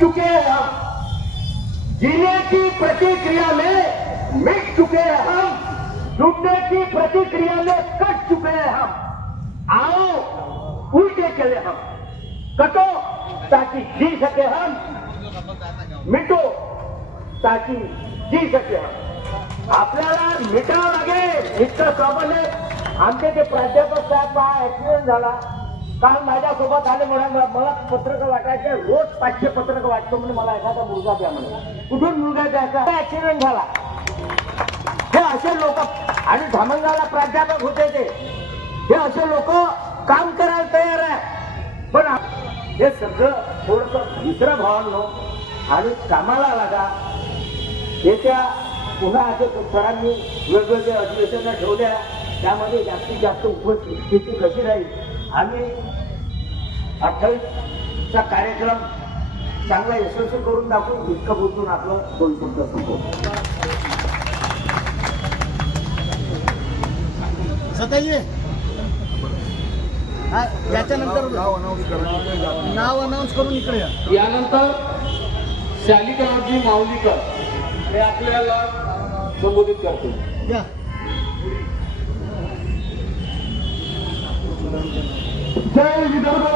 चुके हैं हम, जीने की प्रतिक्रिया में मिट चुके हैं हम, जुटने की प्रतिक्रिया में कट चुके हैं हम। आओ उल्टे चले हम, कटो ताकि जी सके हम, मिटो ताकि जी सके हम। आपल्याला मिटावं लागेल इतकं सोबले. आमचे ते प्राध्यापक साहेब ऍक्सिडेंट झाला काल माझ्यासोबत आले. मला पत्रक वाटायचे, रोज 500 पत्रक वाटतो म्हणजे मला एखादा मुलगा द्या म्हणे. कुठून मुलगा द्यायचा? ऍक्सिडेंट झाला. हे असे लोक आणि धामणगावला प्राध्यापक होते ते, हे असे लोक काम करायला तयार आहे. पण हे सगळं थोडस विसरा भावांनो आणि कामाला लागा. येत्या पुन्हा असे सरांनी वेगवेगळे अधिवेशनं ठेवल्या, त्यामध्ये जास्तीत जास्त उपस्थिती कशी राहील. आम्ही 28चा कार्यक्रम चांगला यशस्वी करून दाखवून इतकं बोलून आपलं 2 शब्द संपवतो. याच्यानंतर नाव अनाऊन्स करून इकडे या. यानंतर शालिकाजी माऊलीकर हे आपल्याला संबोधित करतील. या. जय विदर्भ.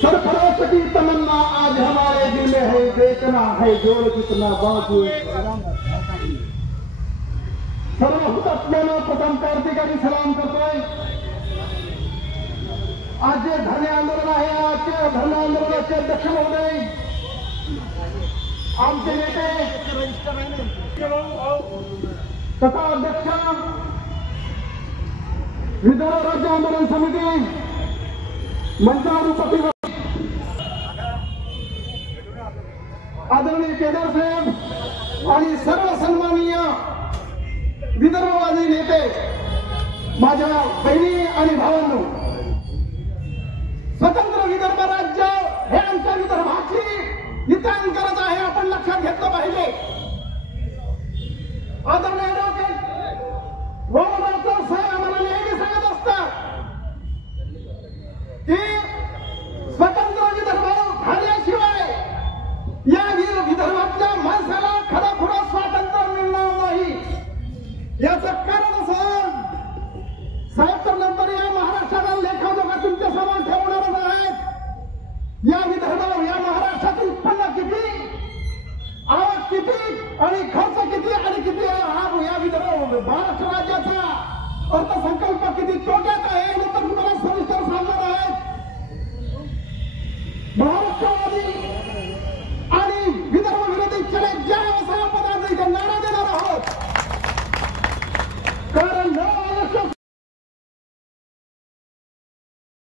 सरफराज की तमन्ना आज हमारे दिल में है, देखना है जोर कितना बाजू. सर्व हुतात्म्यांना प्रथम कार्तिकाने सलाम करतोय. आज जे धरणे आंदोलन आहे, आजच्या धरणे आंदोलनाचे अध्यक्ष महोदय, आमचे नेते तथा अध्यक्ष विदर्भ राज्य आंदोलन समिती मंचावर उपस्थित आदरणीय केदार साहेब आणि सर्व सन्माननीय विदर्भवादी नेते, माझ्या बहिणी आणि भावांनो, स्वतंत्र विदर्भ राज्य हे आमच्या विदर्भाची नितांत गरज आहे, आपण लक्षात घेतलं पाहिजे. आदरणीय ॲडव्होकेट वामनराव साहेब आम्हाला नेहमी सांगत असतात की स्वतंत्र विदर्भ झाल्याशिवाय या विदर्भातल्या माणसाला खराखुरा स्वातंत्र्य मिळणार नाही. याचं कारण असं साहेब तर नंतर या महाराष्ट्राला लेखाजोखा तुमच्या समोर ठेवणारच आहेत. या विदर्भावर या महाराष्ट्राचं उत्पन्न किती, आवक किती आणि खर्च किती आणि किती हा या विदर्भ महाराष्ट्र राज्याचा अर्थसंकल्प किती तोट्यात आहे हे तर तुम्हाला सविस्तर सांगणार आहेत.